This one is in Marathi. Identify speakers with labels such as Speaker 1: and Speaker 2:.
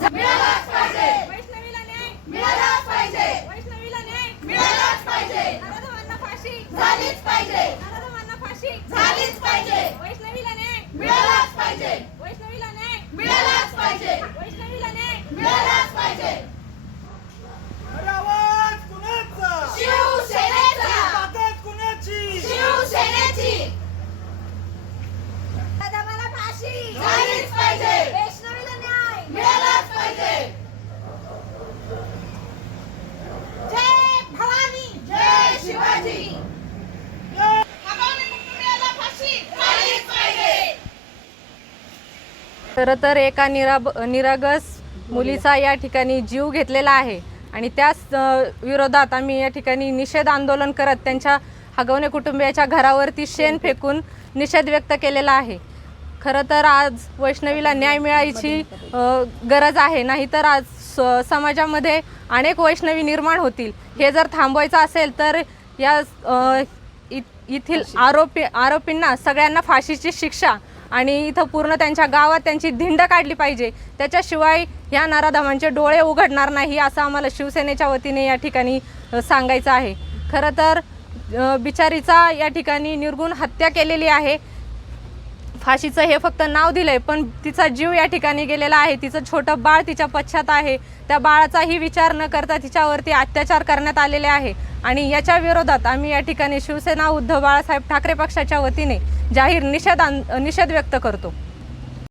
Speaker 1: ¡Mira!
Speaker 2: खरं तर एका निराब निरागस मुलीचा या ठिकाणी जीव घेतलेला आहे. आणि त्याच विरोधात आम्ही या ठिकाणी निषेध आंदोलन करत त्यांच्या हगवणे कुटुंबियाच्या घरावरती शेण फेकून निषेध व्यक्त केलेला आहे. खरं तर आज वैष्णवीला न्याय मिळायची गरज आहे. नाहीतर आज स- समाजामध्ये अनेक वैष्णवी निर्माण होतील. हे जर थांबवायचं असेल तर या इ- येथील आरोपी आरोपींना सगळ्यांना फाशीची शिक्षा आणि इथं पूर्ण त्यांच्या गावात त्यांची धिंड काढली पाहिजे. त्याच्याशिवाय ह्या नराधमांचे डोळे उघडणार नाही असं आम्हाला शिवसेनेच्या वतीने या ठिकाणी सांगायचं आहे. खरं तर बिचारीचा या ठिकाणी निर्गुण हत्या केलेली आहे. फाशीचं हे फक्त नाव दिलं आहे पण तिचा जीव या ठिकाणी गेलेला आहे. तिचं छोटं बाळ तिच्या पश्चात आहे. त्या बाळाचाही विचार न करता तिच्यावरती अत्याचार करण्यात आलेले आहे. आणि याच्या विरोधात आम्ही या ठिकाणी शिवसेना उद्धव बाळासाहेब ठाकरे पक्षाच्या वतीने जाहीर निषेध निषेध व्यक्त करतो.